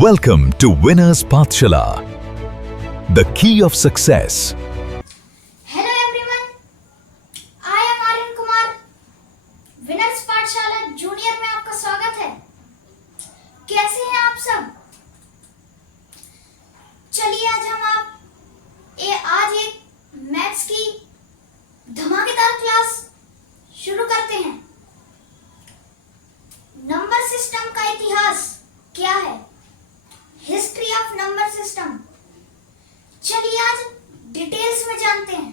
Welcome to Winners Pathshala, the key of success. Hello everyone, I am Aryan Kumar. Winners पाठशाला junior में आपका स्वागत है। कैसे हैं आप सब? चलिए आज एक मैथ्स की धमाकेदार क्लास शुरू करते हैं। नंबर सिस्टम का इतिहास क्या है? History of number system. चलिए आज डिटेल्स में जानते हैं।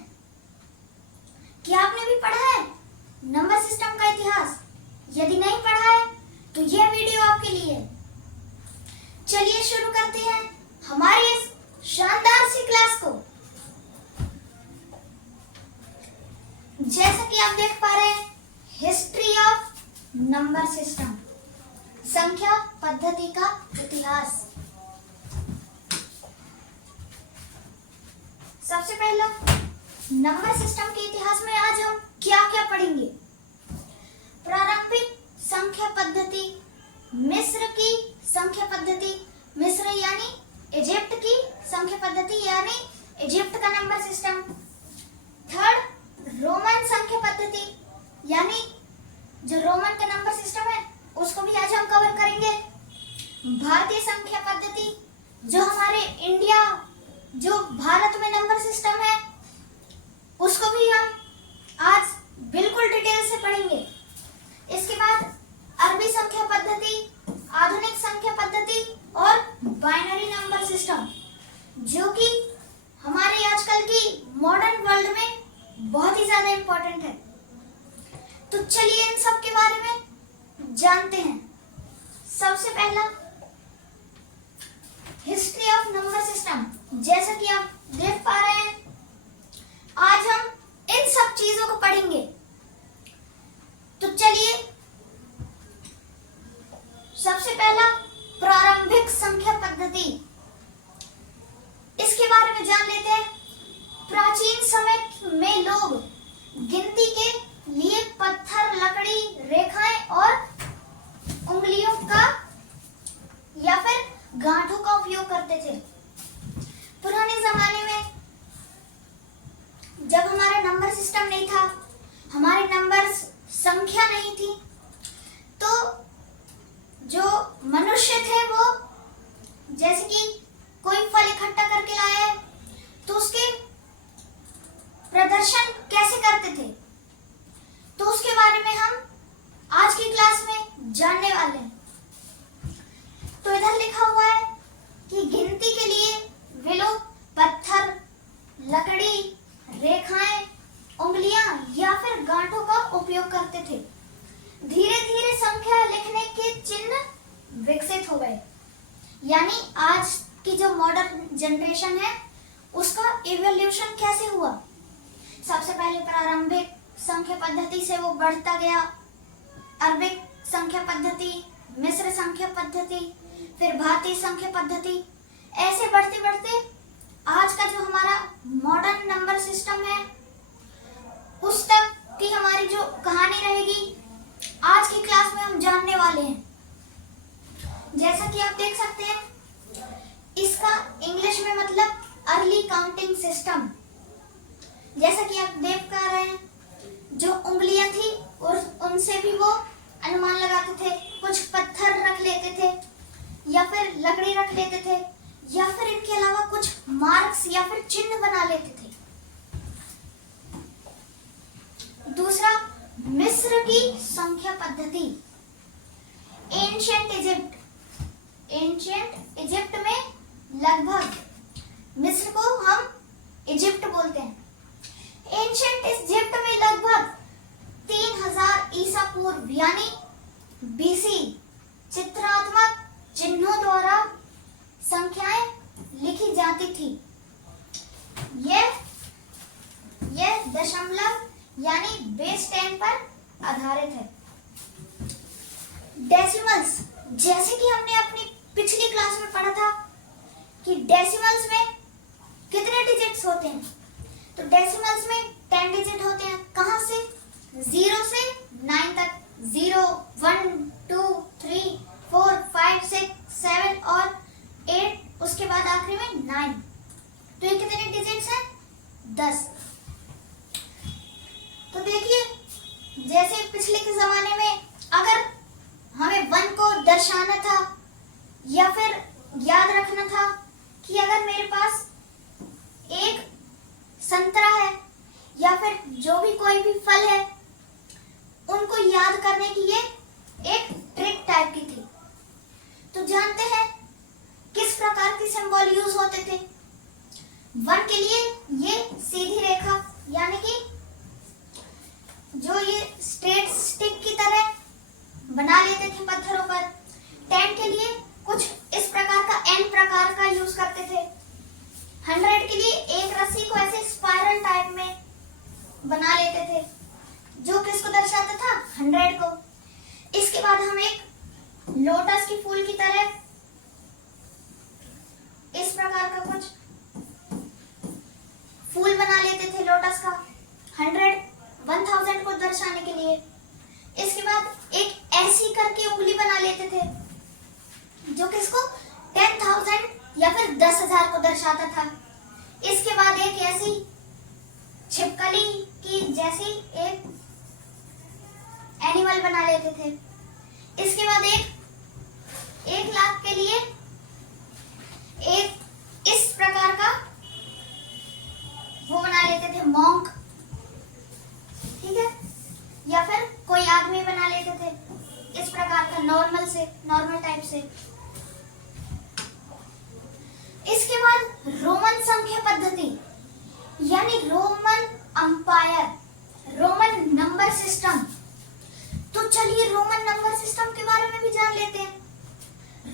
क्या आपने भी पढ़ा है नंबर सिस्टम का इतिहास? यदि नहीं पढ़ा है तो यह वीडियो आपके लिए। चलिए शुरू करते हैं हमारी इस शानदार सी क्लास को। जैसा कि आप देख पा रहे हैं, हिस्ट्री ऑफ नंबर सिस्टम, संख्या पद्धति का इतिहास। सबसे पहला नंबर सिस्टम के इतिहास में आज हम क्या क्या पढ़ेंगे? प्रारंभिक संख्या पद्धति, मिस्र की संख्या पद्धति, मिस्र यानी इजिप्ट की संख्या पद्धति यानी इजिप्ट का नंबर सिस्टम। थर्ड, रोमन संख्या पद्धति यानी जो रोमन का नंबर सिस्टम है उसको भी आज हम कवर करेंगे। भारतीय संख्या पद्धति, जो हमारे इंडिया, जो भारत में नंबर सिस्टम है, उसको भी हम आज बिल्कुल डिटेल से पढ़ेंगे। इसके बाद अरबी संख्या पद्धति, आधुनिक संख्या पद्धति और बाइनरी नंबर सिस्टम, जो कि हमारे आजकल की मॉडर्न वर्ल्ड में बहुत ही ज्यादा इंपॉर्टेंट है। तो चलिए इन सब के बारे में जानते हैं। सबसे पहला हिस्ट्री ऑफ नंबर सिस्टम। जैसा कि आप देख पा रहे हैं, आज हम इन सब चीजों को पढ़ेंगे। तो चलिए सबसे पहला प्रारंभिक संख्या पद्धति, इसके बारे में जान लेते हैं। प्राचीन समय में लोग गिनती के लिए पत्थर, लकड़ी, रेखाएं और उंगलियों का या फिर गांठों का उपयोग करते थे। पुराने जमाने में जब हमारा नंबर सिस्टम नहीं था, हमारे नंबर संख्या नहीं थी, तो जो मनुष्य थे वो जैसे कि कोई फल इकट्ठा करके लाया है तो उसके प्रदर्शन कैसे करते थे, तो उसके बारे में हम आज की क्लास में जानने वाले हैं। तो इधर लिखा हुआ है कि गिनती के लिए वे लोग पत्थर, लकड़ी, रेखाएं, उंगलियां या फिर गांठों का उपयोग करते थे। धीरे धीरे संख्या लिखने के चिन्ह विकसित हो गए। यानी आज की जो मॉडर्न जनरेशन है उसका इवोल्यूशन कैसे हुआ? सबसे पहले प्रारंभिक संख्या पद्धति से वो बढ़ता गया, अरबिक संख्या पद्धति, मिस्र संख्या पद्धति, फिर भारतीय संख्या पद्धति, ऐसे बढ़ते बढ़ते आज का जो हमारा मॉडर्न नंबर सिस्टम है उस तक की हमारी जो कहानी रहेगी आज की क्लास में हम जानने वाले हैं। जैसा कि आप देख सकते हैं, इसका इंग्लिश में मतलब अर्ली काउंटिंग सिस्टम। जैसा कि आप देख पा रहे हैं, जो उंगलियां थी और उनसे भी वो अनुमान लगाते थे। कुछ पत्थर रख लेते थे या फिर लकड़ी रख लेते थे या फिर इनके अलावा कुछ मार्क्स या फिर चिन्ह बना लेते थे। दूसरा, मिस्र की संख्या पद्धति। एंशिएंट इजिप्ट में लगभग, मिस्र को हम इजिप्ट बोलते हैं, एंशिएंट इजिप्ट में लगभग 3000 ईसा पूर्व यानी बीसी चित्रात्मक चिन्हों द्वारा संख्याएं लिखी जाती थी। यह दशमलव यानी बेस 10 पर आधारित है। डेसिमल्स, जैसे कि हमने अपनी पिछली क्लास में पढ़ा था कि डेसिमल्स में कितने डिजिट्स होते हैं, तो डेसिमल्स में 10 डिजिट होते हैं। कहां से? 0 से 9 तक। 0, 1, 2, 3, 4, 5, 6, 7 और दर्शाना था या फिर याद रखना था कि अगर मेरे पास एक संतरा है या फिर जो भी कोई भी फल है, उनको याद करने की ये एक ट्रिक टाइप की थी। तो जानते हैं किस प्रकार के सिंबल यूज होते थे। 1 के लिए ये सीधी रेखा यानी कि जो ये स्ट्रेट स्टिक की तरह बना लेते थे पत्थरों पर। 10 के लिए कुछ इस प्रकार का n प्रकार का यूज करते थे। 100 के लिए एक रस्सी को ऐसे स्पाइरल टाइप में बना लेते थे, जो किसको दर्शाता था, 100 को। इसके बाद हम एक लोटस की फूल की तरह इस प्रकार का कुछ फूल बना लेते थे लोटस का, 1000 को दर्शाने के लिए। इसके बाद एक ऐसी करके उंगली बना लेते थे, जो किसको, 10,000 या फिर 10,000 को दर्शाता था। इसके बाद एक ऐसी छिपकली की जैसी एक एनिमल बना लेते थे। इसके बाद एक लाख के लिए एक इस प्रकार का वो बना लेते थे, मॉन्क, ठीक है, या फिर कोई आदमी बना लेते थे इस प्रकार का, नॉर्मल टाइप से। इसके बाद रोमन संख्या पद्धति यानी Roman umpire, Roman number system. तो चलिए रोमन नंबर सिस्टम के बारे में भी जान लेते हैं।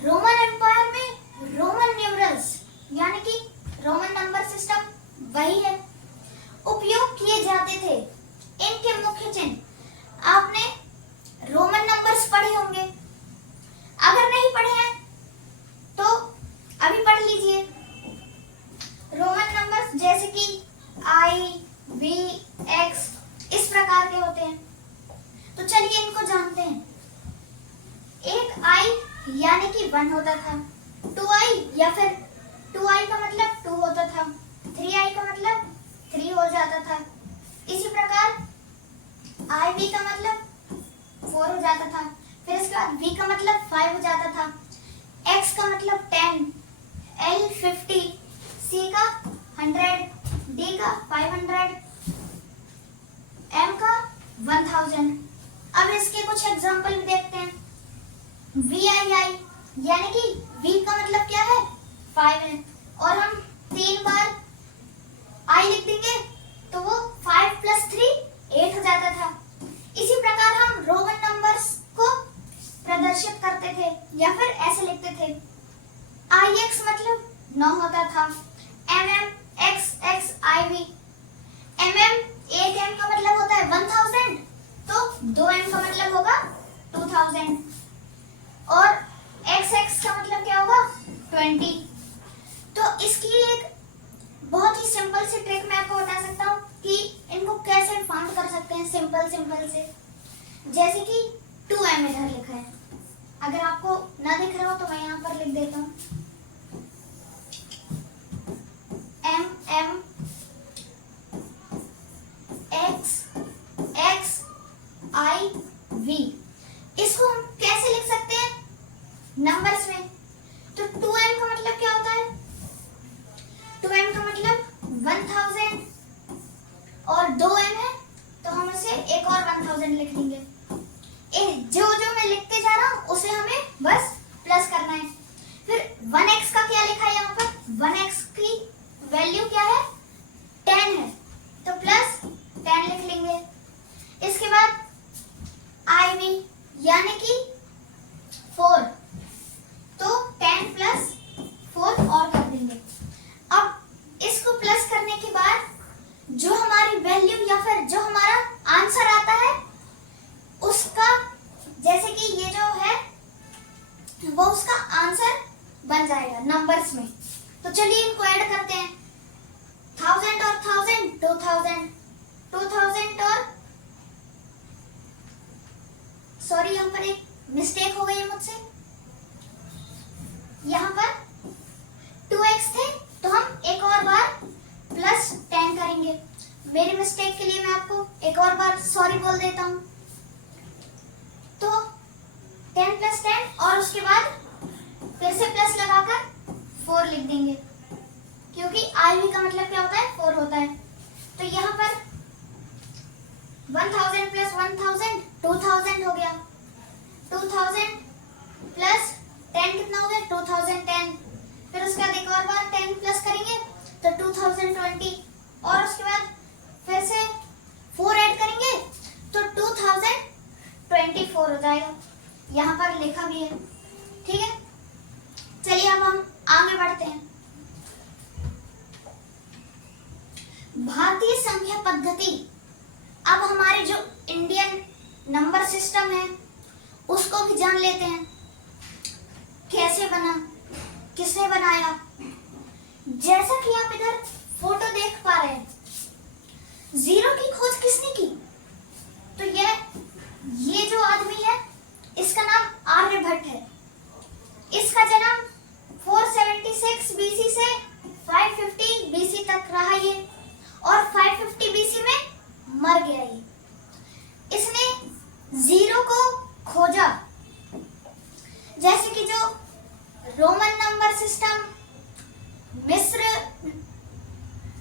रोमन एम्पायर में रोमन न्यूमरल्स यानी कि रोमन नंबर सिस्टम वही है, उपयोग किए जाते थे। इनके मुख्य चिन्ह आपने रोमन नंबर्स पढ़े होंगे, अगर नहीं पढ़े हैं तो अभी पढ़ लीजिए। रोमन नंबर्स जैसे कि I, V, X इस प्रकार के होते हैं। तो चलिए इनको जानते हैं। एक I यानी कि 1 होता था, 2I या फिर 2I का मतलब 2 होता था, 3I का मतलब 3 हो जाता था। इसी प्रकार IB का मतलब 4 हो जाता था, फिर इसके बाद V का मतलब 5 हो जाता था, X का मतलब 10, L 50, C का 100, D का 500, M का 1000। अब इसके कुछ एग्जांपल भी देखते हैं। VII यानी कि V का मतलब क्या है, 5 है, और हम 3 बार I लिख देंगे तो वो 5 + 3 8 हो जाता था। इसी प्रकार हम रोमन नंबर्स को प्रदर्शित करते थे या फिर ऐसे लिखते थे। IX मतलब 9 होता था, MM, XX, IV। MM, एक M का मतलब होता है 1000, तो 2 M का मतलब होगा 2000, और XX का मतलब क्या होगा, 20। तो इसकी एक बहुत ही सिंपल सी ट्रिक मैं आपको बता सकता हूँ कि इनको कैसे फाउंड कर सकते हैं सिंपल से। जैसे कि 2M इधर लिखा है, अगर आपको ना दिख रहा हो तो मैं यहाँ पर लिख देता हूँ, MM, X, IV। इसको हम कैसे लिख सकते हैं नंबर्स में? तो 2M का मतलब क्या होता है, 2M का मतलब 1000, और 2M है तो हम इसे एक और 1000 लिख लेंगे। जो मैं लिखते जा रहा हूँ उसे हमें बस प्लस करना है। फिर 1x का क्या लिखा है यहाँ पर, 1x की वैल्यू क्या है, 10 है, तो प्लस 10 लिख लेंगे। इसके बाद IV यानी कि 4, तो 10 + 4 और कर देंगे। अब इसको प्लस करने के बाद जो हमारी वैल्यू या फिर जो हमारा आंसर आता है उसका, जैसे कि ये जो है वो उसका आंसर बन जाएगा नंबर्स में। तो चलिए इनको ऐड करते हैं। 1000 और 1000 2000, 2000 और सॉरी यहाँ पर एक मिस्टेक हो गई है मुझसे, यहाँ पर 2x थे तो हम एक और बार प्लस 10 करेंगे। मेरी मिस्टेक के लिए मैं आपको एक और बार सॉरी बोल देता हूँ। तो 10 + 10 और उसके बाद फिर से प्लस लगाकर 4 लिख देंगे, क्योंकि IV का मतलब क्या होता है, 4 होता है। तो यहाँ पर 1000 प्लस 1000 2000 हो गया। 2000 प्लस 10 कितना हो गया, 2010। फिर उसके बाद एक और बार 10 प्लस करेंगे तो 2020, और उसके बाद फिर से 4 ऐड करेंगे तो 2024 हो जाएगा। यहाँ पर लिखा भी है, ठीक है। चलिए अब हम आगे बढ़ते हैं। भारतीय संख्या पद्धति, अब हमारे जो इंडियन नंबर सिस्टम है उसको भी जान लेते हैं, कैसे बना, किसने बनाया। जैसा कि आप इधर फोटो देख पा रहे हैं, 0 की खोज किसने की, तो ये जो आदमी है इसका नाम आर्यभट्ट है। इसका जन्म 476 BC से 550 BC तक रहा ये, और 550 BC में मर गया ये। इसने 0 को खोजा। जैसे कि जो रोमन नंबर सिस्टम,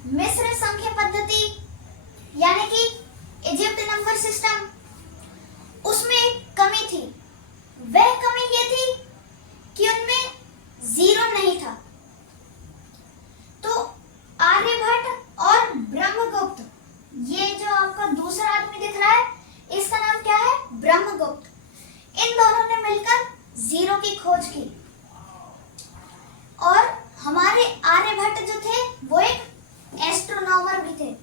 मिस्र संख्या पद्धति, यानी कि इजिप्ट नंबर सिस्टम, उसमें एक कमी थी। वह कमी ये थी कि उनमें 0 नहीं था। तो आर्यभट्ट और ब्रह्मगुप्त, ये जो आपका दूसरा आदमी दिख रहा है इसका नाम क्या है, ब्रह्मगुप्त। इन दोनों ने मिलकर 0 की खोज की। और हमारे आर्यभट्ट जो थे वो एक एस्ट्रोनॉमर भी थे,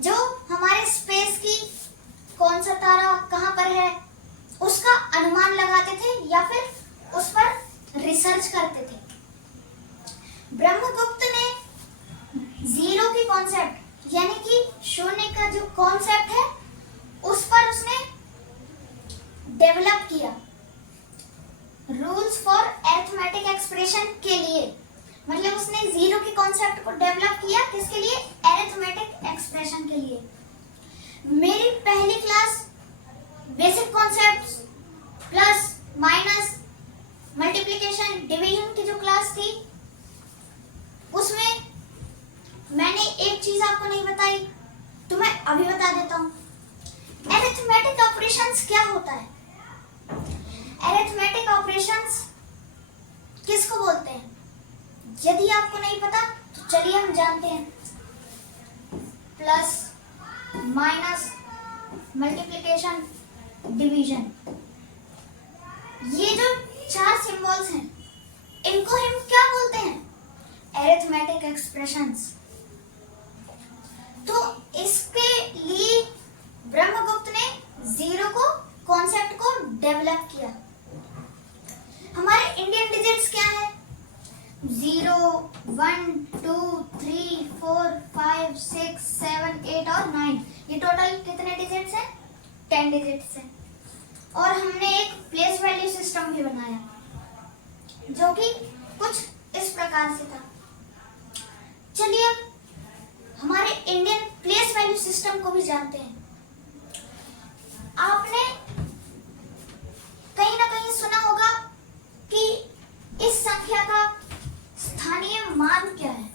जो हमारे स्पेस की कौन सा तारा कहां पर है उसका अनुमान लगाते थे या फिर उस पर रिसर्च करते थे। ब्रह्मगुप्त ने 0 की कॉन्सेप्ट, यानी कि शून्य का जो कॉन्सेप्ट है उस पर उसने डेवलप किया। रूल्स फॉर अरिथमेटिक एक्सप्रेशन के लिए, मतलब उसने 0 के कॉन्सेप्ट को डेवलप किया किसके लिए, अरिथमेटिक एक्सप्रेशन के लिए। मेरी पहली class basic concepts plus minus multiplication division की जो क्लास थी उसमें मैंने एक चीज आपको नहीं बताई, तो मैं अभी बता देता हूँ। अरिथमेटिक ऑपरेशंस क्या होता है? अरिथमेटिक ऑपरेशंस किसको बोलते हैं? यदि आपको नहीं पता तो चलिए हम जानते हैं। प्लस, माइनस, मल्टीप्लिकेशन, डिवीजन, ये जो 4 सिंबल्स हैं इनको हम क्या बोलते हैं? Arithmetic expressions. तो इसके लिए ब्रह्मगुप्त ने 0 को कॉन्सेप्ट को डेवलप किया। हमारे इंडियन डिजिट्स क्या है? 0, 1, 2, 3, 4, 5, 6, 7, 8 और 9। ये टोटल कितने डिजिट्स हैं? 10 डिजिट्स हैं। और हमने एक प्लेस वैल्यू सिस्टम भी बनाया जो कि कुछ इस प्रकार से था। चलिए हमारे इंडियन प्लेस वैल्यू सिस्टम को भी जानते हैं। आपने कहीं ना कहीं सुना होगा कि इस संख्या का स्थानीय मान क्या है।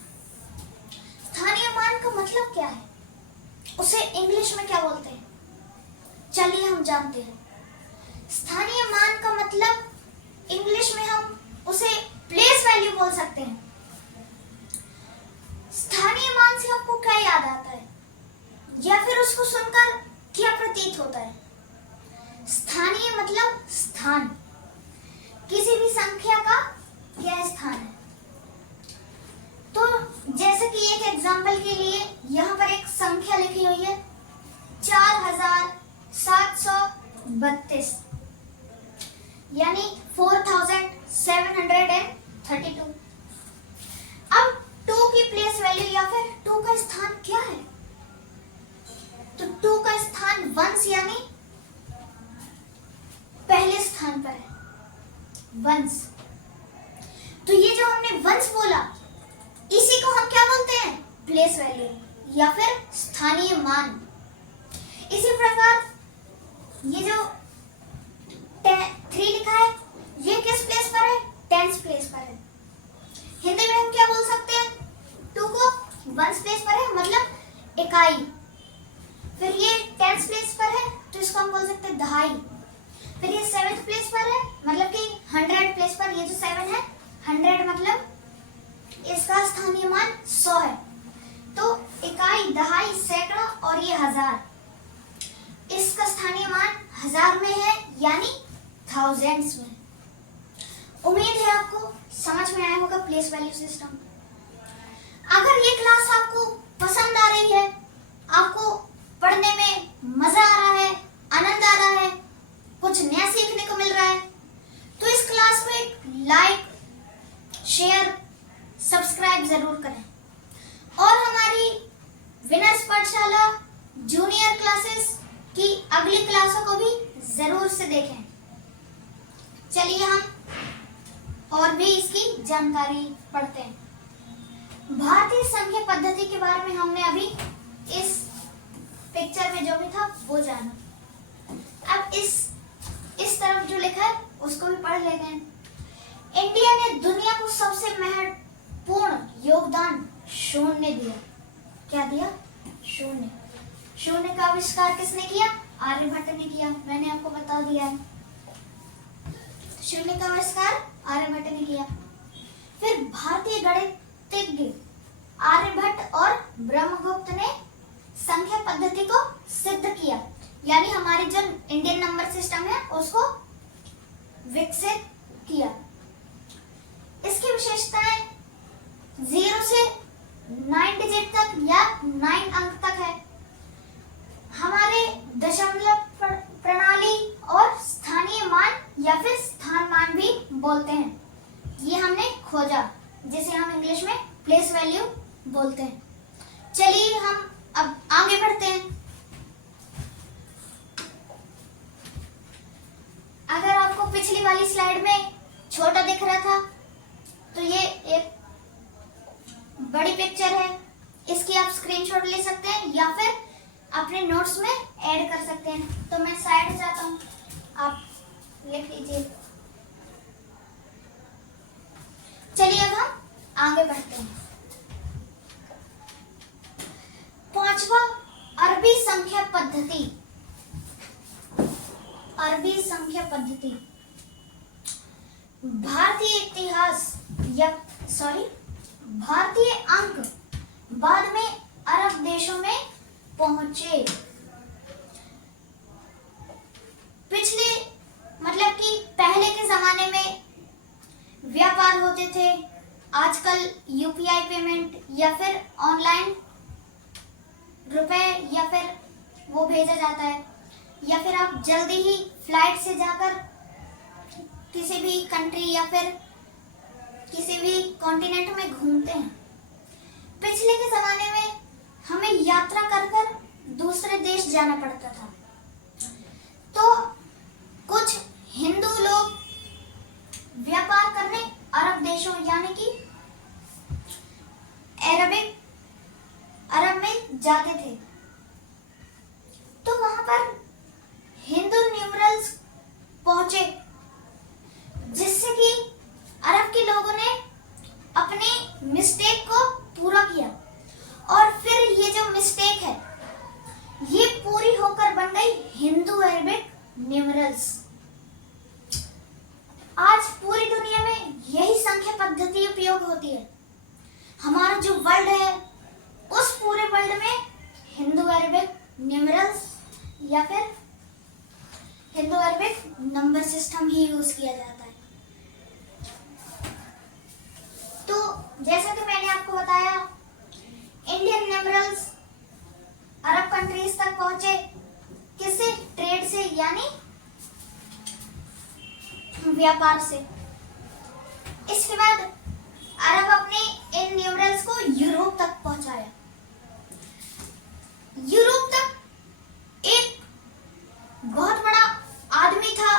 स्थानीय मान का मतलब क्या है, उसे इंग्लिश में क्या बोलते हैं? चलिए हम जानते हैं। स्थानीय मान का मतलब इंग्लिश में हम उसे प्लेस वैल्यू बोल सकते हैं। स्थानीय मान से आपको क्या याद आता है, या फिर उसको सुनकर क्या प्रतीत होता है? स्थानीय मतलब स्थान, किसी भी संख्या का क्या स्थान है। तो जैसे कि एक एग्जांपल के लिए यहाँ पर एक संख्या लिखी हुई है 4732, यानी 4732। अब 2 की प्लेस वैल्यू या फिर 2 का स्थान क्या है? तो 2 का स्थान वंस यानी पहले स्थान पर है, वंस। तो ये जो हमने वंस बोला इसी को हम क्या बोलते हैं? प्लेस वैल्यू या फिर स्थानीय मान। इसी प्रकार ये जो 3 लिखा है इकाई। फिर ये 10th प्लेस पर है तो इसको हम बोल सकते हैं दहाई। फिर ये 7th प्लेस पर है, मतलब कि 100 प्लेस पर, ये जो 7 है 100 मतलब इसका स्थानीय मान 100 है। तो इकाई, दहाई, सैकड़ा और ये हजार, इसका स्थानीय मान हजार में है, यानी थाउजेंड्स में। उम्मीद है आपको समझ में आया होगा प्लेस वैल्यू सिस्टम। अगर ये क्लास आपको पसंद आ रही है, आपको पढ़ने में मजा आ रहा है, आनंद आ रहा है, कुछ नया सीखने को मिल रहा है, तो इस क्लास को एक लाइक, शेयर, सब्सक्राइब जरूर करें और हमारी विनर्स पाठशाला जूनियर क्लासेस की अगली क्लासों को भी जरूर से देखें। चलिए हम और भी इसकी जानकारी पढ़ते हैं। भारतीय संख्या पद्धति के बारे में हमने अभी इस पिक्चर में जो भी था वो जाना। अब इस तरफ जो लिखा है उसको भी पढ़ लेते हैं। इंडिया ने दुनिया को सबसे महत्वपूर्ण योगदान शून्य दिया। क्या दिया? शून्य। शून्य का आविष्कार किसने किया? आर्यभट्ट ने किया। मैंने आपको बता दिया है, शून्य का आविष्कार आर्यभट्ट ने किया। फिर भारतीय गणितज्ञ आर्यभट्ट और ब्रह्मगुप्त ने संख्या पद्धति को सिद्ध किया, यानी हमारी जो इंडियन नंबर सिस्टम है उसको विकसित किया। इसकी विशेषताएं 0 से 9 डिजिट तक या 9 अंक तक है। हमारे दशमलव प्रणाली और स्थानीय मान या फिर स्थान मान भी बोलते हैं, ये हमने खोजा, जिसे हम इंग्लिश में प्लेस वैल्यू बोलते हैं। चलिए हम अब आगे बढ़ते हैं। अगर आपको पिछली वाली स्लाइड में छोटा दिख रहा था तो ये एक बड़ी पिक्चर है, इसकी आप स्क्रीनशॉट ले सकते हैं या फिर अपने नोट्स में ऐड कर सकते हैं। तो मैं साइड जाता हूँ, आप लिख लीजिए। चलिए अब हम आगे बढ़ते हैं। पांचवा, अरबी संख्या पद्धति। अरबी संख्या पद्धति भारतीय इतिहास भारतीय अंक बाद में अरब देशों में पहुंचे। पिछले मतलब कि पहले के जमाने में व्यापार होते थे, आजकल यूपीआई पेमेंट या फिर ऑनलाइन रुपए या फिर वो भेजा जाता है, या फिर आप जल्दी ही फ्लाइट से जाकर किसी भी कंट्री या फिर किसी भी कॉन्टिनेंट में घूमते हैं। पिछले के जमाने में हमें यात्रा कर कर दूसरे देश जाना पड़ता था, तो कुछ हिंदू लोग व्यापार करने अरब देशों यानी कि अरब में जाते थे। तो वहां पर हिंदू न्यूमरल्स पहुंचे, जिससे कि अरब के लोगों ने अपने मिस्टेक को पूरा किया और फिर ये जो मिस्टेक है ये पूरी होकर बन गई हिंदू अरबिक न्यूमरल्स। आज पूरी दुनिया में यही संख्या पद्धति उपयोग होती है। हमारा जो वर्ल्ड है उस पूरे वर्ल्ड में हिंदू अरबिक न्यूमरल्स या फिर हिंदू अरबिक नंबर सिस्टम ही यूज किया जाता है। तो जैसा कि मैंने आपको बताया, इंडियन न्यूमरल्स अरब कंट्रीज तक पहुंचे, किससे? ट्रेड से, यानी व्यापार से। इसके बाद अरब अपने इन न्यूमरल्स को यूरोप तक पहुंचाया। यूरोप तक एक बहुत बड़ा आदमी था,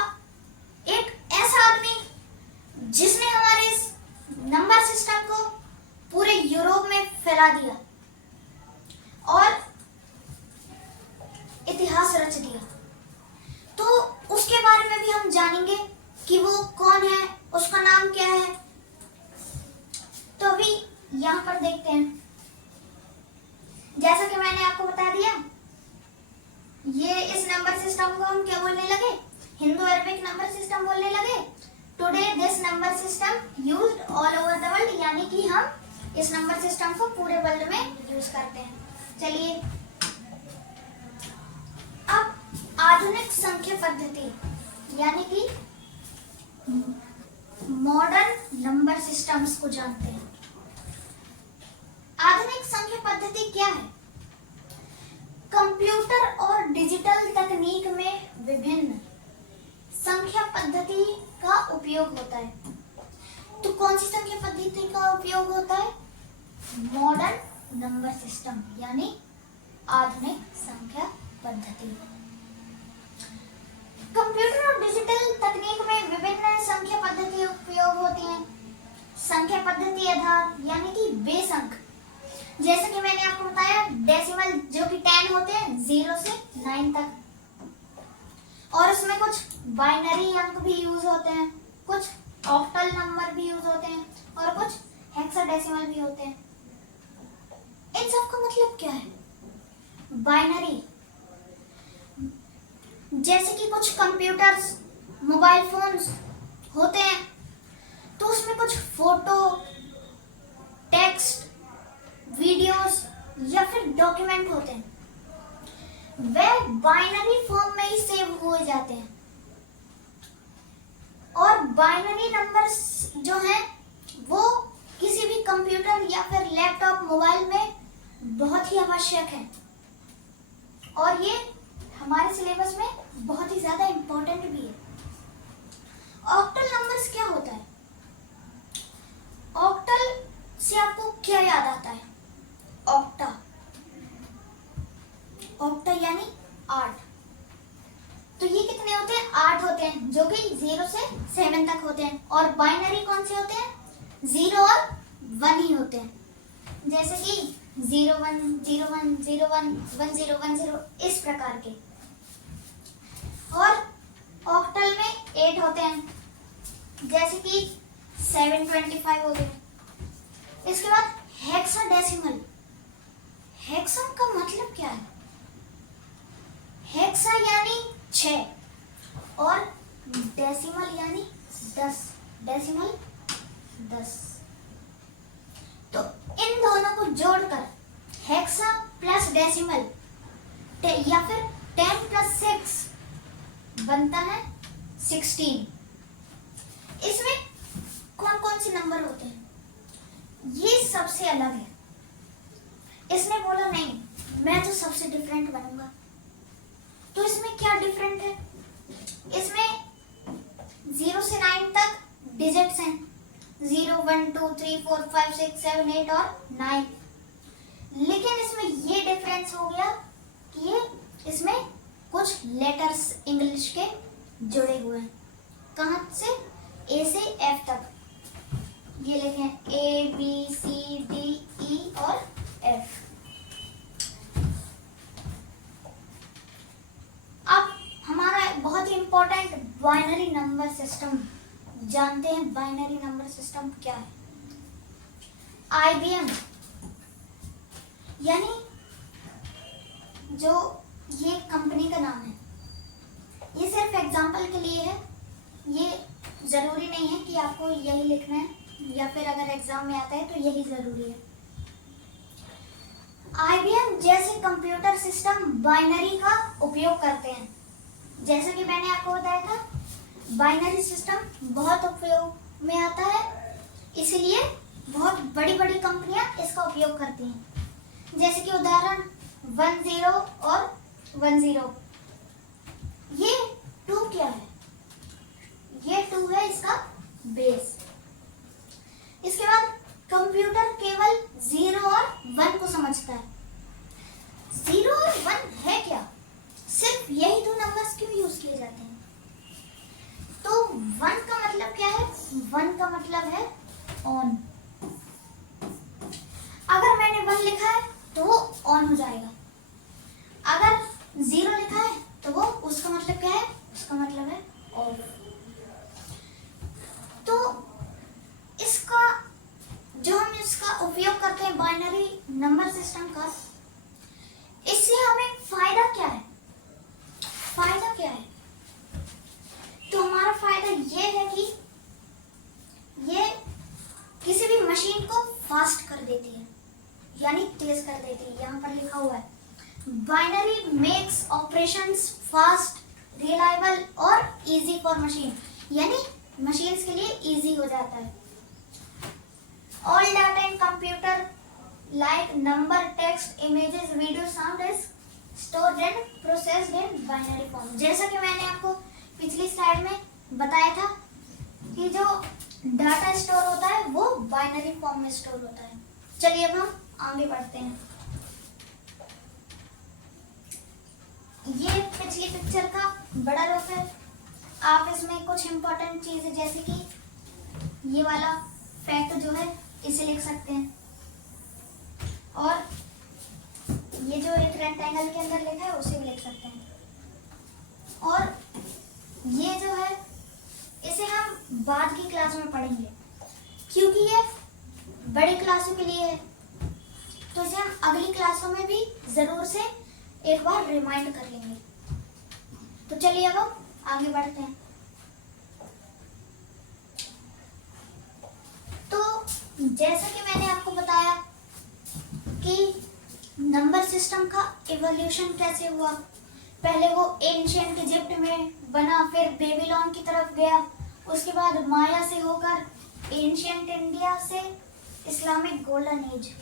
एक ऐसा आदमी जिसने हमारे इस नंबर सिस्टम को पूरे यूरोप में फैला दिया और इतिहास रच दिया। तो उसके बारे में भी हम जानेंगे कि वो कौन है, उसका नाम क्या है। तो अभी यहाँ पर देखते हैं। जैसा कि मैंने आपको बता दिया, ये इस नंबर सिस्टम को हम क्या बोलने लगे, हिंदू अरबिक नंबर सिस्टम बोलने लगे। Today this number system used all over the world, यानी कि हम इस नंबर सिस्टम को पूरे वर्ल्ड में यूज करते हैं। चलिए अब आधुनिक संख्या पद्धति यानी कि मॉडर्न नंबर सिस्टम्स को जानते हैं। आधुनिक संख्या पद्धति क्या है? कंप्यूटर और डिजिटल तकनीक में विभिन्न संख्या पद्धति का उपयोग होता है। तो कौन सी संख्या पद्धति का उपयोग होता है? मॉडर्न नंबर सिस्टम यानी आधुनिक संख्या पद्धति। कंप्यूटर और डिजिटल तकनीक में विभिन्न संख्या पद्धति उपयोग होती हैं। संख्या पद्धति आधार यानी कि बेस अंक, जैसे कि मैंने आपको बताया डेसिमल जो कि 10 होते हैं 0 से 9 तक, और इसमें कुछ बाइनरी अंक भी यूज होते हैं, कुछ ऑक्टल नंबर भी यूज होते हैं और कुछ हेक्साडेसिमल भी होते हैं। इन सब का मतलब क्या है? बाइनरी जैसे कि कुछ कंप्यूटर्स, मोबाइल फोन्स होते हैं, तो उसमें कुछ फोटो, टेक्स्ट, वीडियोस या फिर डॉक्यूमेंट होते हैं, वे बाइनरी फॉर्म में ही सेव हुए जाते हैं। और बाइनरी नंबर्स जो हैं वो किसी भी कंप्यूटर या फिर लैपटॉप, मोबाइल में बहुत ही आवश्यक है, और ये हमारे सिलेबस में बहुत ही ज्यादा इंपॉर्टेंट भी है। ऑक्टल नंबर्स क्या होता है? ऑक्टल से आपको क्या याद आता है? ऑक्टा, ऑक्टा यानी 8। तो ये कितने होते हैं? 8 होते हैं, जो कि 0 से 7 तक होते हैं। और बाइनरी कौन से होते हैं? 0 और 1 ही होते हैं, जैसे कि 0 1 0 1 0 1 1 0 1 0, इस प्रकार के। और ऑक्टल में 8 होते हैं, जैसे कि 725 हो गए। इसके बाद हेक्साडेसिमल। हेक्सा का मतलब क्या है? हेक्सा यानी 6 और डेसिमल यानी 10। डेसिमल 10। तो इन दोनों को जोड़कर हेक्सा प्लस डेसिमल या फिर 10 + 6 बनता है 16। इसमें कौन कौन से नंबर होते हैं? ये सबसे अलग है। इसने बोला नहीं, मैं तो सबसे डिफरेंट बनूंगा। तो इसमें क्या डिफरेंट है? इसमें 0 से 9 तक डिजिट्स हैं, 0 1 2 3 4 5 6 7 8 और 9। लेकिन इसमें ये डिफरेंस हो गया कि ये इसमें कुछ लेटर्स इंग्लिश के जुड़े हुए हैं। कहाँ से? ए से एफ तक। ये लिखें A B C D E और F। अब हमारा बहुत ही इंपॉर्टेंट बाइनरी नंबर सिस्टम जानते हैं। बाइनरी नंबर सिस्टम क्या है? IBM यानी जो ये कंपनी का नाम है, ये सिर्फ एग्जांपल के लिए है, ये जरूरी नहीं है कि आपको यही लिखना है, या फिर अगर एग्जाम में आता है तो यही जरूरी है। IBM जैसे कंप्यूटर सिस्टम बाइनरी का उपयोग करते हैं। जैसे कि मैंने आपको बताया था, बाइनरी सिस्टम बहुत उपयोग में आता है, इसलिए बहुत बड़ी बड़ी कंपनियां इसका उपयोग करती हैं। जैसे कि उदाहरण 10 और 10। ये 2 क्या है? ये 2 है इसका बेस। इसके बाद कंप्यूटर केवल 0 और 1 को समझता है। 0 और 1 है क्या? सिर्फ यही 2 नंबर्स क्यों यूज किए जाते हैं? तो 1 का मतलब क्या है? 1 का मतलब है ऑन। अगर मैंने 1 लिखा है तो वो ऑन हो जाएगा। अगर 0 लिखा है तो वो उसका मतलब क्या है? उसका मतलब है ऑफ। तो इसका जो हम इसका उपयोग करते हैं बाइनरी नंबर सिस्टम का, तेज कर देगी। यहाँ पर लिखा हुआ है binary makes operations fast, reliable और इजी फॉर मशीन, यानी मशीन्स के लिए इजी हो जाता है। All data in computer like number, text, images, video, sound is stored and processed in binary form. जैसा कि मैंने आपको पिछली स्लाइड में बताया था कि जो डाटा स्टोर होता है वो बाइनरी फॉर्म में स्टोर होता है। चलिए अब हम आगे बढ़ते हैं। ये पिछली पिक्चर का बड़ा रूप है। आप इसमें कुछ इंपॉर्टेंट चीजें जैसे कि ये वाला फैक्ट जो है इसे लिख सकते हैं, और ये जो एक रेक्टेंगल के अंदर लिखा है उसे भी लिख सकते हैं, और ये जो है इसे हम बाद की क्लास में पढ़ेंगे क्योंकि ये बड़ी क्लासों के लिए है, तो इसे हम अगली क्लासों में भी जरूर से एक बार रिमाइंड कर लेंगे। तो चलिए अब हम आगे बढ़ते हैं। तो जैसा कि मैंने आपको बताया कि नंबर सिस्टम का इवोल्यूशन कैसे हुआ, पहले वो एंशिएंट इजिप्ट में बना, फिर बेबीलोन की तरफ गया, उसके बाद माया से होकर एंशिएंट इंडिया से इस्लामिक गोल्डन एज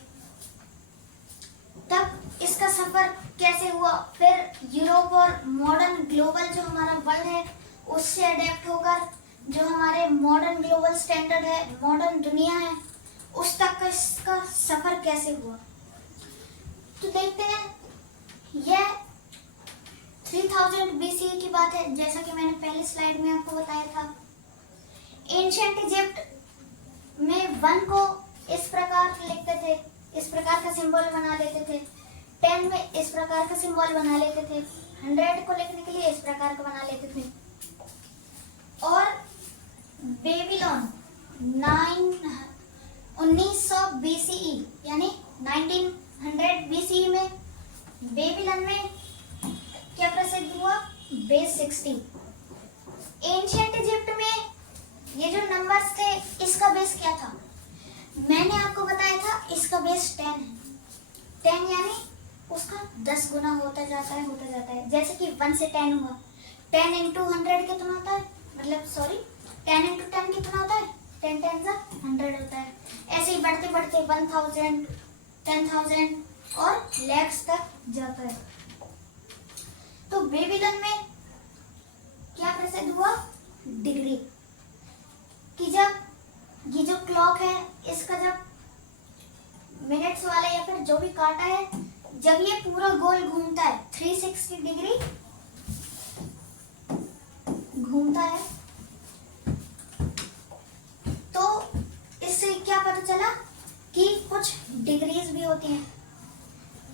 तक इसका सफर कैसे हुआ, फिर यूरोप और मॉडर्न ग्लोबल जो हमारा वर्ल्ड है उससे अडेप्ट होकर जो हमारे मॉडर्न ग्लोबल स्टैंडर्ड है, मॉडर्न दुनिया है, उस तक का इसका सफर कैसे हुआ। तो देखते हैं, यह 3000 BCE की बात है, जैसा कि मैंने पहले स्लाइड में आपको बताया था। एंशिएंट इजिप्ट में 1 को इस प्रकार लिखते थे, इस प्रकार का सिंबल बना लेते थे, 10 में इस प्रकार का सिंबल बना लेते थे, 100 को लिखने के लिए इस प्रकार का बना लेते थे। और बेबीलोन 1900 BCE यानी 1900 BCE में बेबीलोन में क्या प्रसिद्ध हुआ, बेस 60। एंशिएंट इजिप्ट में ये जो नंबर्स थे इसका बेस क्या था, मैंने आपको बताया था इसका बेस 10 है। 10 यानी उसका 10 गुना होता जाता है। जैसे कि 1 से 10 हुआ, 10 into 100 कितना होता है, मतलब सॉरी 10 into 10 कितना होता है, 10 10 सा 100 होता है। ऐसे ही बढ़ते बढ़ते 1000, 10,000 और लैक्स तक जाता है। तो बेबीलोन में क्या प्रसिद्ध हुआ, डिग्री, कि जब ये जो क्लॉक है इसका जब मिनट्स वाला या फिर जो भी काटा है, जब ये पूरा गोल घूमता है 360 डिग्री घूमता है, तो इससे क्या पता चला कि कुछ डिग्रीज भी होती हैं,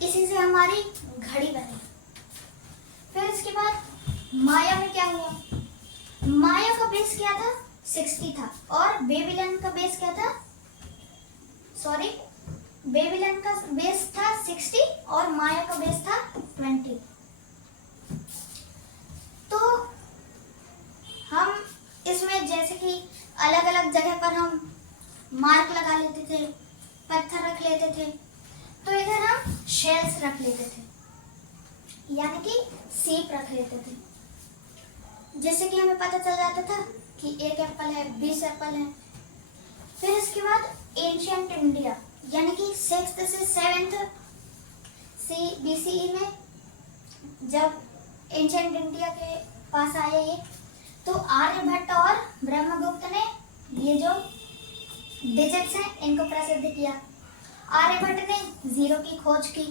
इसी से हमारी घड़ी बनी। फिर इसके बाद माया में क्या हुआ, माया का बेस क्या था, 60 था, और बेबीलोन का बेस क्या था, सॉरी बेबीलोन का बेस था 60 और माया का बेस था 20। तो हम इसमें जैसे कि अलग अलग जगह पर हम मार्क लगा लेते थे, पत्थर रख लेते थे, तो इधर हम शेल्स रख लेते थे, यानी कि सेब रख लेते थे, जैसे कि हमें पता चल जाता था कि एक एप्पल है, 20 एप्पल है। फिर इसके बाद एंशिएंट इंडिया यानी कि 6th से 7th BCE में जब एंशिएंट इंडिया के पास आए ये, तो आर्यभट्ट और ब्रह्मगुप्त ने ये जो डिजिट्स हैं इनको प्रसिद्ध किया। आर्यभट्ट ने 0 की खोज की,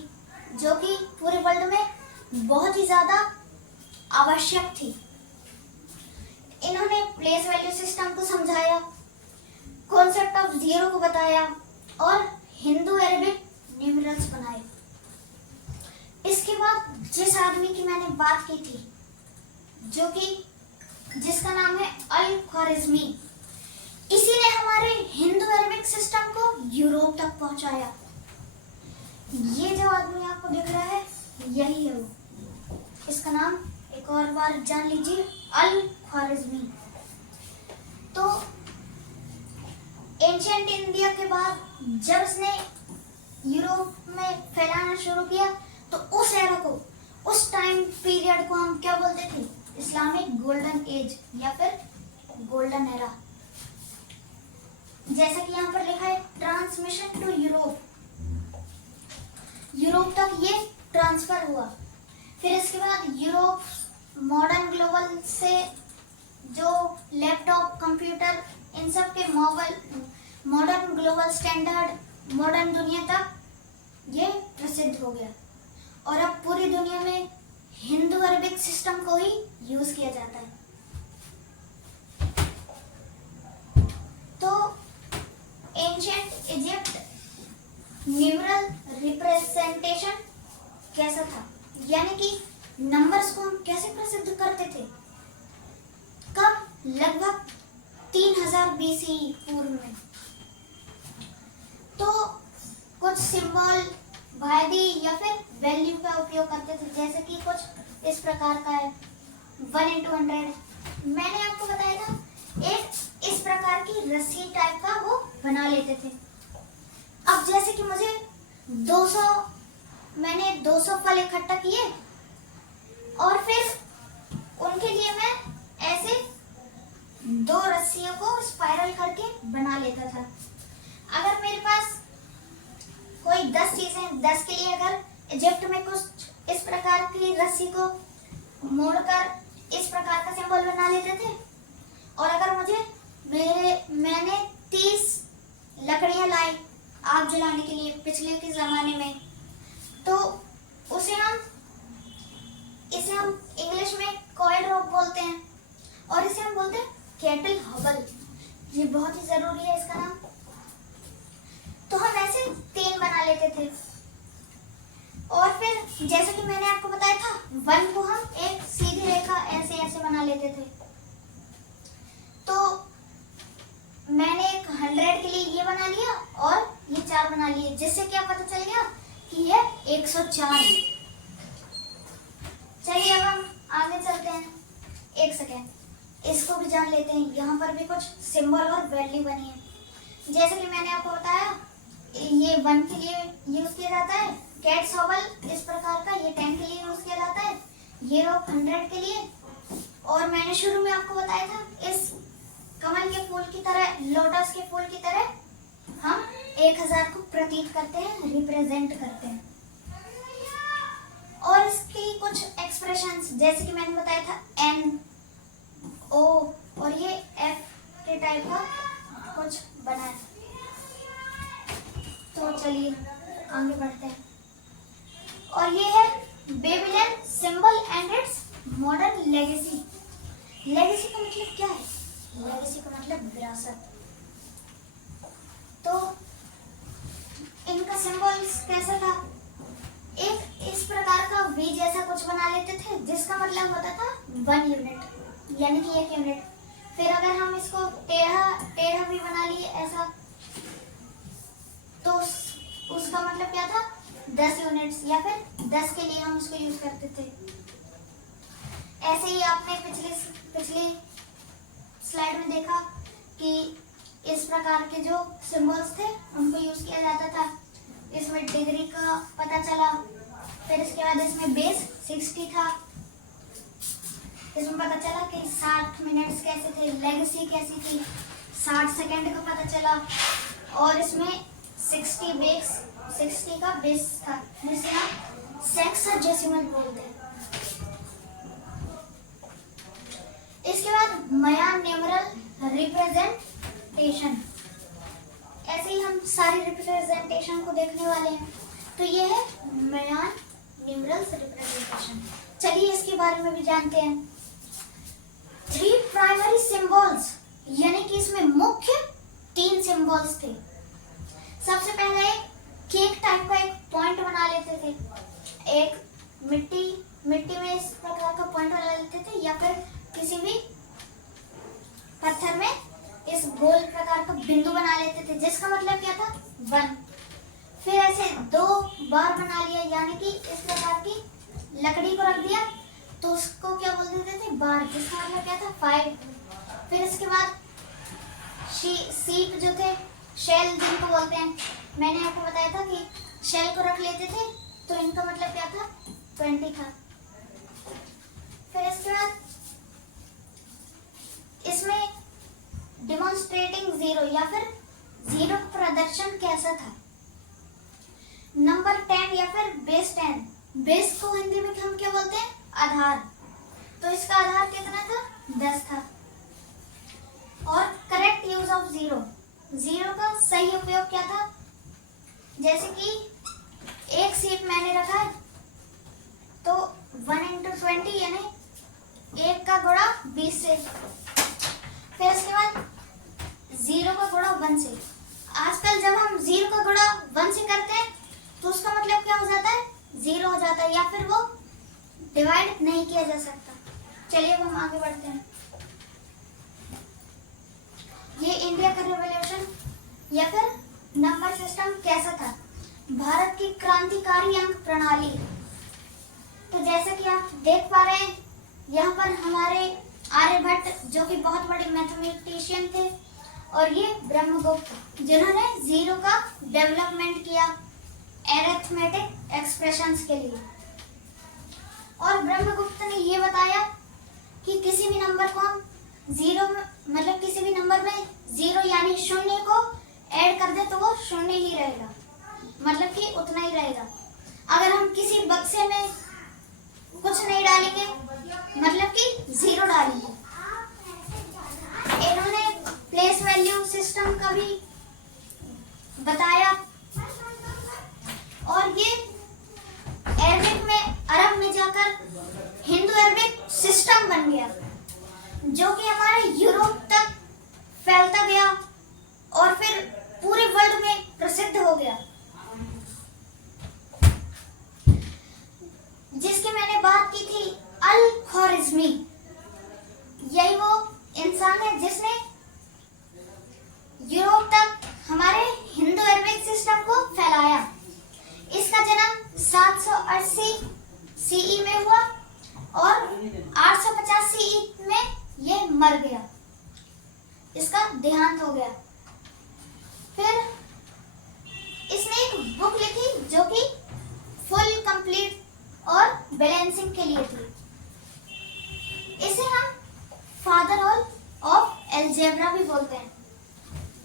जो कि पूरे वर्ल्ड में बहुत ही ज्यादा आवश्यक थी। इन्होंने प्लेस वैल्यू सिस्टम को समझाया, कॉन्सेप्ट ऑफ 0 को बताया और हिंदू अरबिक न्यूमरल्स बनाए। इसके बाद जिस आदमी की मैंने बात की थी, जो कि जिसका नाम है अल ख्वारिज़मी, इसी ने हमारे हिंदू अरबिक सिस्टम को यूरोप तक पहुंचाया। ये जो आदमी आपको दिख रहा है यही है वो, इसका नाम एक और बार जान लीजिए, अल ख्वारिज़मी। तो एंशिएंट इंडिया के बाद जब इसने यूरोप में फैलाना शुरू किया, तो उस एरा को, उस टाइम पीरियड को हम क्या बोलते थे? इस्लामिक गोल्डन एज या फिर गोल्डन एरा। जैसा कि यहाँ पर लिखा है, ट्रांसमिशन टू यूरोप, यूरोप तक ये ट्रांसफर हुआ। फिर इसके बाद यूरोप मॉडर्न ग्लोबल से जो लैपटॉप, कंप्यूटर, इन सब के मॉडर्न ग्लोबल स्टैंडर्ड, मॉडर्न दुनिया तक ये प्रसिद्ध हो गया। और अब पूरी दुनिया में हिंदू अरबिक सिस्टम को ही यूज किया जाता है। तो एंशिएंट इजिप्ट न्यूमरल रिप्रेजेंटेशन कैसा था, यानी कि नंबर्स को हम कैसे प्रसिद्ध करते थे? कब? लगभग 3000 BCE पूर्व में। तो कुछ सिंबल, वायदी या फिर वैल्यू का उपयोग करते थे, जैसे कि कुछ इस प्रकार का है 1 into 100। मैंने आपको बताया था, एक इस प्रकार की रस्सी टाइप का वो बना लेते थे। अब जैसे कि मैंने 200 फल इकट्ठा किए और फिर उनके लिए मैं ऐसे 2 रस्सियों को स्पाइरल करके बना लेता था। अगर मेरे पास कोई 10 चीजें, 10 के लिए अगर इजिप्ट में कुछ इस प्रकार की रस्सी को मोड़कर इस प्रकार का सिंबल बना लेते थे, और अगर मैंने 30 लकड़ियां लाई आग जलाने के लिए पिछले के जमाने में, तो इसे हम इंग्लिश में कॉइल रॉक बोलते हैं, और इसे हम बोलते हैं केटल हबल। ये बहुत ही जरूरी है इसका नाम। तो हम ऐसे 3 बना लेते थे, और फिर जैसा कि मैंने आपको बताया था, 1 को हम एक सीधी रेखा ऐसे ऐसे बना लेते थे। तो मैंने एक 100 के लिए ये बना लिया और ये 4 बना लिए, जिससे क्या पता चल गया कि ये 104 है। चलिए अब हम आगे चलते हैं। एक सेकेंड, इसको भी जान लेते हैं। यहाँ पर भी कुछ सिंबल और वैल्यू बनी है। जैसे कि मैंने आपको बताया, ये 1 के लिए यूज किया जाता है कैट्स हॉबल इस प्रकार का, ये 10 के लिए यूज किया जाता है, ये रॉक 100 के लिए। और मैंने शुरू में आपको बताया था, इस कमल के फूल की तरह, लोटस के फूल की तरह हम 1000 को प्रतीक करते हैं, रिप्रेजेंट करते हैं। और इसकी कुछ एक्सप्रेशंस, जैसे कि मैंने बताया था N, O और ये F के टाइप का कुछ बना है। तो चलिए आगे बढ़ते हैं। और ये है Babylon symbol and it's modern legacy. Legacy का मतलब क्या है? लेगेसी का मतलब विरासत। तो इनका सिंबल्स कैसा था? एक इस प्रकार का V जैसा कुछ बना लेते थे, जिसका मतलब होता था 1 यूनिट, यानी कि 1 यूनिट। फिर अगर हम इसको टेढ़ा भी बना लिए ऐसा, तो उसका मतलब क्या था? 10 यूनिट्स, या फिर 10 के लिए हम उसको यूज करते थे। ऐसे ही आपने पिछली स्लाइड में देखा कि इस प्रकार के जो सिंबल्स थे उनको यूज किया जाता था। इसमें डिग्री का पता चला, फिर इसके बाद इसमें बेस 60 था, इसमें पता चला कि 60 मिनट्स कैसे थे, लेगेसी कैसी थी, 60 सेकंड का पता चला, और इसमें 60 का बेस था, जिसे हम सेक्साडेसिमल बोलते हैं। इसके बाद माया न्यूमरल रिप्रेजेंटेशन, ऐसे ही हम सारी रिप्रेजेंटेशन को देखने वाले हैं। तो ये है माया न्यूमरल रिप्रेजेंटेशन। चलिए इसके बारे में भी जानते हैं। 3 प्राइमरी सिंबल्स, यानी कि इसमें मुख्य 3 सिंबल्स थे। सबसे पहले एक केक टाइप का एक पॉइंट बना लेते थे, एक मिट्टी में इस प्रकार का पॉइंट बना लेते थे, या फिर किसी भी पत्थर में इस गोल प्रकार का बिंदु बना लेते थे, जिसका मतलब क्या था? 1। फिर ऐसे 2 बार बना लिया, यानी कि इस प्रकार की लकड़ी को रख दिया, तो उसको क्या बोल देते थे? बार, जिसका मतलब क्या था? 5। फिर इसके बाद सीप जो थे, शेल जिनको बोलते हैं, मैंने आपको बताया था कि शेल को रख लेते थे तो इनका मतलब क्या था, 20 था। फिर इसके बाद इसमें डिमॉन्स्ट्रेटिंग जीरो या फिर जीरो प्रदर्शन कैसा था। नंबर 10 या फिर बेस 10, बेस को हिंदी में हम क्या बोलते हैं, आधार। तो इसका आधार कितना था, 10 था। और correct use of zero, zero का सही उपयोग क्या था, जैसे कि एक सीट मैंने रखा है तो 1 × 20 यानी 1 का गुणा 20 से। फिर इसके बाद 0 का गुणा 1 से। आजकल जब हम 0 का गुणा 1 से करते हैं तो उसका मतलब क्या हो जाता है, 0 हो जाता है, या फिर वो डिवाइड नहीं किया जा सकता। चलिए अब हम आगे बढ़ते हैं। ये इंडिया का रिवॉल्यूशन या फिर नंबर सिस्टम कैसा था, भारत की क्रांतिकारी अंक प्रणाली। तो जैसे कि आप देख पा रहे हैं यहाँ पर हमारे आर्यभट्ट जो कि बहुत बड़े मैथमेटिशियन थे, और ये ब्रह्मगुप्त जिन्होंने जीरो का डेवलपमेंट किया एरिथमेटिक एक्सप्रेशंस के लिए। और ब्रह्मगुप्त ने ये बताया कि किसी भी नंबर को हम जीरो मतलब किसी भी नंबर में जीरो यानी शून्य को ऐड कर दे तो वो शून्य ही रहेगा, मतलब कि उतना ही रहेगा। अगर हम किसी बक्से में कुछ नहीं डालेंगे मतलब कि जीरो डालेंगे। इन्होंने प्लेस वैल्यू सिस्टम का भी बताया, और ये अरबिक में अरब में जाकर हिंदू अरबिक सिस्टम बन गया, जो कि हमारे यूरोप तक फैलता गया और फिर पूरे वर्ल्ड में प्रसिद्ध हो गया। जिसकी मैंने बात की थी, अल ख्वारिज़मी, यही वो इंसान है जिसने यूरोप तक हमारे हिंदू अरबिक सिस्टम को फैलाया। इसका जन्म 780 सीई में हुआ और 850 सीई में ये मर गया, इसका देहांत हो गया। फिर इसने एक बुक लिखी जो कि फुल कंप्लीट और बैलेंसिंग के लिए थी। इसे हम फादर ऑफ अलजेब्रा भी बोलते हैं।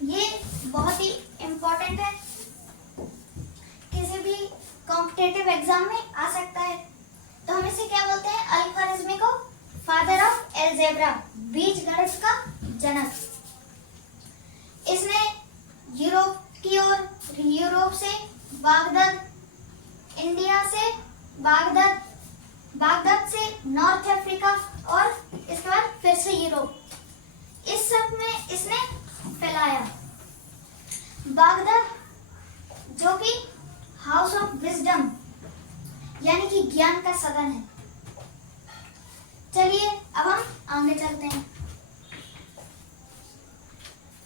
ये बहुत ही इम्पोर्टेंट है, किसी भी कॉम्पिटिटिव एग्जाम में आ सकता है। तो हम इसे क्या बोलते हैं, अल ख्वारिज़मी को फादर ऑफ अलजेब्रा, बीज गणित का जनक। इसने यूरोप की ओर, यूरोप से बागदाद, इंडिया से बागदाद से नॉर्थ अफ्रीका और इसके बाद फिर से यूरोप, इस सब में इसने फैलाया। बागदाद जो कि हाउस ऑफ विजडम यानी कि ज्ञान का सदन है। चलिए अब हम आगे चलते हैं।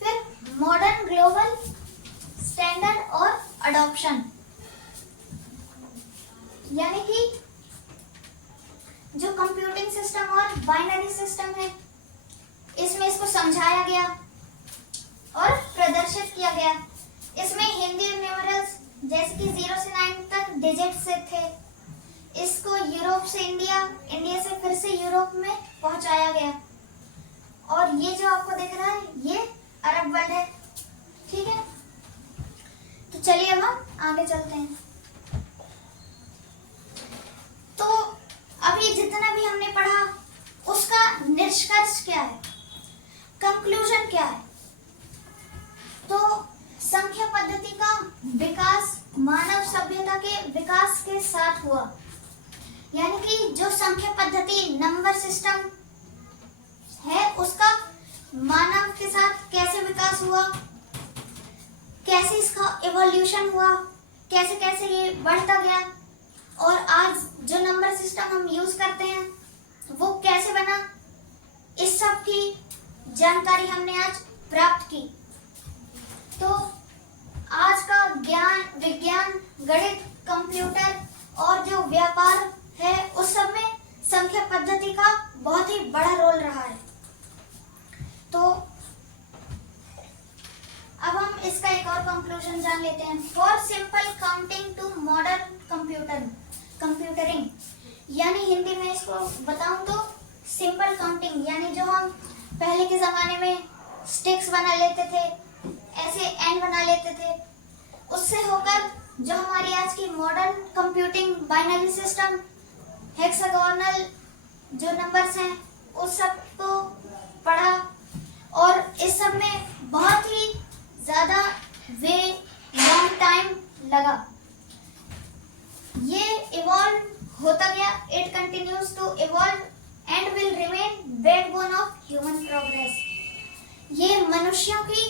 फिर मॉडर्न ग्लोबल स्टैंडर्ड और अडॉप्शन, यानी कि जो कंप्यूटिंग सिस्टम और बाइनरी सिस्टम है, इसमें इसको समझाया गया और प्रदर्शित किया गया। इसमें हिंदी न्यूमरल्स जैसे कि 0 से 9 तक डिजिट से थे। इसको यूरोप से इंडिया, इंडिया से फिर से यूरोप में पहुंचाया गया। और ये जो आपको दिख रहा है ये अरब वर्ल्ड है, ठीक है। तो चलिए अब हम आगे चलते हैं। तो अभी जितना भी हमने पढ़ा उसका निष्कर्ष क्या है, कंक्लूजन क्या है। तो संख्या पद्धति का विकास मानव सभ्यता के विकास के साथ हुआ, यानी कि जो संख्या पद्धति नंबर सिस्टम है उसका मानव के साथ कैसे विकास हुआ, कैसे इसका इवोल्यूशन हुआ, कैसे कैसे ये बढ़ता गया, और आज जो नंबर सिस्टम हम यूज करते हैं वो कैसे बना, इस सब की जानकारी हमने आज प्राप्त की। तो आज का ज्ञान, विज्ञान, गणित, कंप्यूटर और जो व्यापार है उस सब में संख्या पद्धति का बहुत ही बड़ा रोल रहा है। तो अब हम इसका एक और कंक्लूजन जान लेते हैं। For simple counting to modern computing, यानी हिंदी में इसको बताऊं तो सिंपल काउंटिंग, यानी जो हम पहले के जमाने में स्टिक्स बना लेते थे, ऐसे एंड बना लेते थे, उससे होकर जो हमारी आज की modern computing binary system, hexagonal जो नंबर्स हैं उस सब को पढ़ा, और इस सब में बहुत ही ज़्यादा लॉन्ग टाइम लगा। ये इवॉल्व होता गया, it continues to evolve and will remain backbone of human progress. ये मनुष्यों की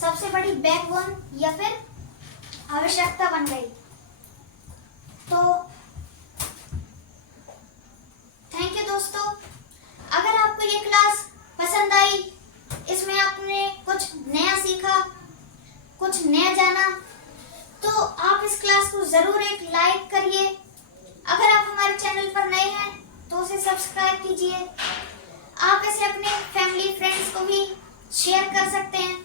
सबसे बड़ी बैकबोन या फिर आवश्यकता बन गई। तो थैंक यू दोस्तों, अगर आपको ये क्लास पसंद आई, इसमें आपने कुछ नया सीखा, कुछ नया जाना, तो आप इस क्लास को जरूर एक लाइक करिए। अगर आप हमारे चैनल पर नए हैं तो उसे सब्सक्राइब कीजिए। आप इसे अपने फैमिली फ्रेंड्स को भी शेयर कर सकते हैं।